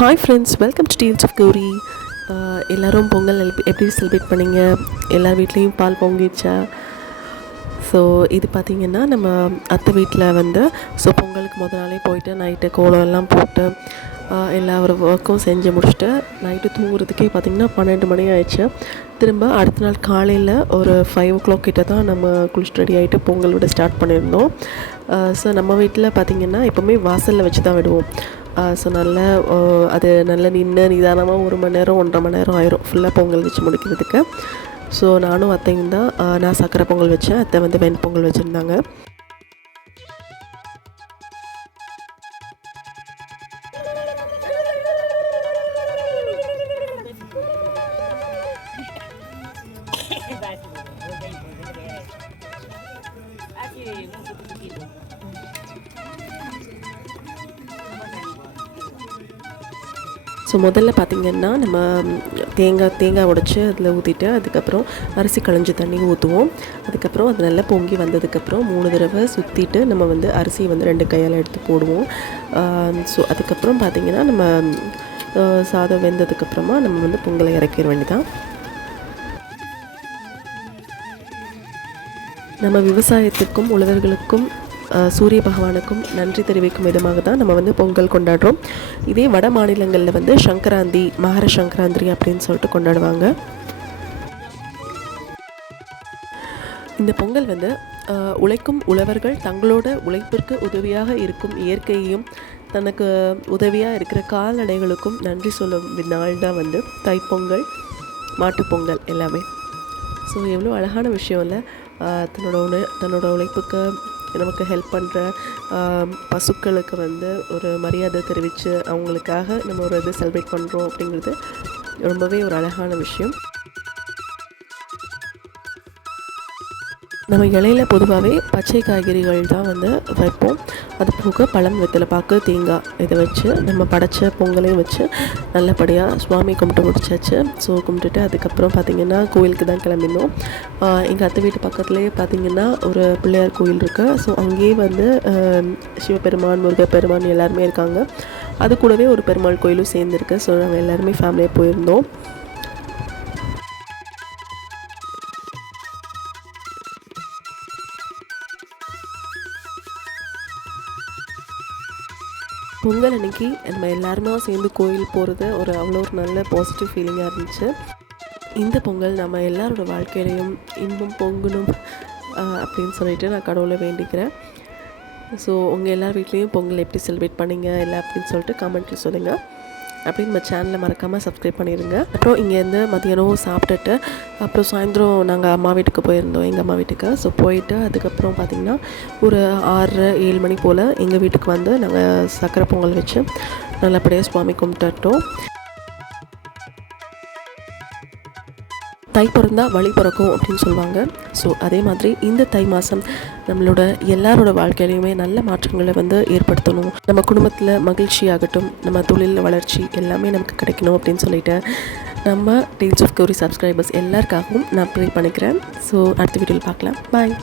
Hi friends, welcome to deals of Gowri. எல்லோரும் பொங்கல் எப்படி celebrate பண்ணிங்க? எல்லார் வீட்லேயும் பால் பொங்கிச்சா? ஸோ இது பார்த்திங்கன்னா நம்ம அத்தை வீட்டில் வந்து பொங்கலுக்கு முதல் நாளே போயிட்டு நைட்டு கோலம் எல்லாம் போட்டு எல்லா ஒரு ஒர்க்கும் செஞ்சு முடிச்சுட்டு நைட்டு தூங்குறதுக்கே பார்த்திங்கன்னா 12 மணி ஆயிடுச்சு. திரும்ப அடுத்த நாள் காலையில் ஒரு 5 o'clock கிட்ட தான் நம்ம குளிச்சுட்டு ரெடி ஆகிட்டு பொங்கல் விட ஸ்டார்ட் பண்ணியிருந்தோம். ஸோ நம்ம வீட்டில் பார்த்திங்கன்னா எப்போவுமே வாசலில் வச்சு தான் விடுவோம். ஸோ நல்லா அது நல்லா நிதானமாக 1 மணி நேரம் 1.5 மணி நேரம் ஆயிரும் ஃபுல்லாக பொங்கல் வச்சு முடிக்கிறதுக்கு. ஸோ நானும் அத்தையும் தான், நான் சக்கரை பொங்கல் வச்சேன், அத்தை வந்து வெண்பொங்கல் வச்சுருந்தாங்க. ஸோ முதல்ல பார்த்திங்கன்னா நம்ம தேங்காய் உடைச்சி அதில் ஊற்றிட்டு அதுக்கப்புறம் அரிசி களைஞ்சி தண்ணி ஊற்றுவோம். அதுக்கப்புறம் அது நல்லா பொங்கி வந்ததுக்கப்புறம் 3 தடவை சுற்றிட்டு நம்ம வந்து அரிசியை வந்து 2 கையால் எடுத்து போடுவோம். ஸோ அதுக்கப்புறம் பார்த்திங்கன்னா நம்ம சாதம் வெந்ததுக்கப்புறமா நம்ம வந்து பொங்கலை இறக்கிற வேண்டியதான். நம்ம விவசாயத்துக்கும் உழவர்களுக்கும் சூரிய பகவானுக்கும் நன்றி தெரிவிக்கும் விதமாக தான் நம்ம வந்து பொங்கல் கொண்டாடுறோம். இதே வட மாநிலங்களில் வந்து சங்கராந்தி, மகர சங்கராந்தி அப்படின்னு சொல்லிட்டு கொண்டாடுவாங்க. இந்த பொங்கல் வந்து உழைக்கும் உழவர்கள் தங்களோட உழைப்பிற்கு உதவியாக இருக்கும் இயற்கையையும் தனக்கு உதவியாக இருக்கிற கால்நடைகளுக்கும் நன்றி சொல்லும் நாள் தான் வந்து தைப்பொங்கல், மாட்டுப்பொங்கல் எல்லாமே. ஸோ எவ்வளோ அழகான விஷயம் இல்லை? தன்னோட உழைப்புக்கு நமக்கு ஹெல்ப் பண்ணுற பசுக்களுக்கு வந்து ஒரு மரியாதை தெரிவித்து அவங்களுக்காக நம்ம ஒரு இது செலிப்ரேட் பண்ணுறோம் அப்படிங்கிறது ரொம்பவே ஒரு அழகான விஷயம். நம்ம இலையில் பொதுவாகவே பச்சை காய்கறிகள் தான் வந்து வைப்போம். அது போக பழம், வெத்தலை பாக்கு, தேங்காய் இதை வச்சு நம்ம படைச்ச பொங்கலையும் வச்சு நல்லபடியாக சுவாமி கும்பிட்டு முடிச்சாச்சு. ஸோ கும்பிட்டுட்டு அதுக்கப்புறம் பார்த்திங்கன்னா கோயிலுக்கு தான் கிளம்பினோம். எங்கள் அத்தை வீட்டு பக்கத்துலேயே பார்த்திங்கன்னா ஒரு பிள்ளையார் கோயில் இருக்குது. ஸோ அங்கேயே வந்து சிவபெருமான், முருகப்பெருமான் எல்லாருமே இருக்காங்க. அது கூடவே ஒரு பெருமாள் கோயிலும் சேர்ந்துருக்கு. ஸோ நாங்கள் எல்லாருமே ஃபேமிலியாக போயிருந்தோம். பொங்கல் அன்றைக்கி நம்ம எல்லாருமே சேர்ந்து கோயில் போகிறது அவ்வளோ ஒரு நல்ல பாசிட்டிவ் ஃபீலிங்காக இருந்துச்சு. இந்த பொங்கல் நம்ம எல்லாரோட வாழ்க்கையிலையும் இன்பம் பொங்கணும் அப்படின்னு சொல்லிட்டு நான் கடவுளை வேண்டிக்கிறேன். ஸோ உங்கள் எல்லார் வீட்லேயும் பொங்கல் எப்படி செலிப்ரேட் பண்ணிங்க இல்லை அப்படின்னு சொல்லிட்டு கமெண்ட்டில் சொல்லுங்கள். அப்படின்னு நம்ம சேனலை மறக்காமல் சப்ஸ்கிரைப் பண்ணிடுங்க. அப்புறம் இங்கேருந்து மதியானம் சாப்பிட்டுட்டு அப்புறம் சாயந்தரம் நாங்கள் அம்மா வீட்டுக்கு போயிருந்தோம், எங்கள் அம்மா வீட்டுக்கு. ஸோ போயிட்டு அதுக்கப்புறம் பார்த்திங்கன்னா ஒரு 6-7 மணி போல் எங்கள் வீட்டுக்கு வந்து நாங்கள் சக்கரை பொங்கல் வச்சு நல்லபடியாக சுவாமி கும்பிட்டுட்டோம். தை பிறந்தா வழி பிறக்கும் அப்படின்னு சொல்லுவாங்க. ஸோ அதே மாதிரி இந்த தை மாதம் நம்மளோட எல்லாரோட வாழ்க்கையிலையுமே நல்ல மாற்றங்களை வந்து ஏற்படுத்தணும். நம்ம குடும்பத்தில் மகிழ்ச்சியாகட்டும், நம்ம தொழிலில் வளர்ச்சி எல்லாமே நமக்கு கிடைக்கணும் அப்படின்னு சொல்லிட்டு நம்ம டீல்ஸ் ஆஃப் கௌரி சப்ஸ்கிரைபர்ஸ் எல்லாருக்காகவும் நான் ப்ரே பண்ணிக்கிறேன். ஸோ அடுத்த வீடியோவில் பார்க்கலாம். பாய்.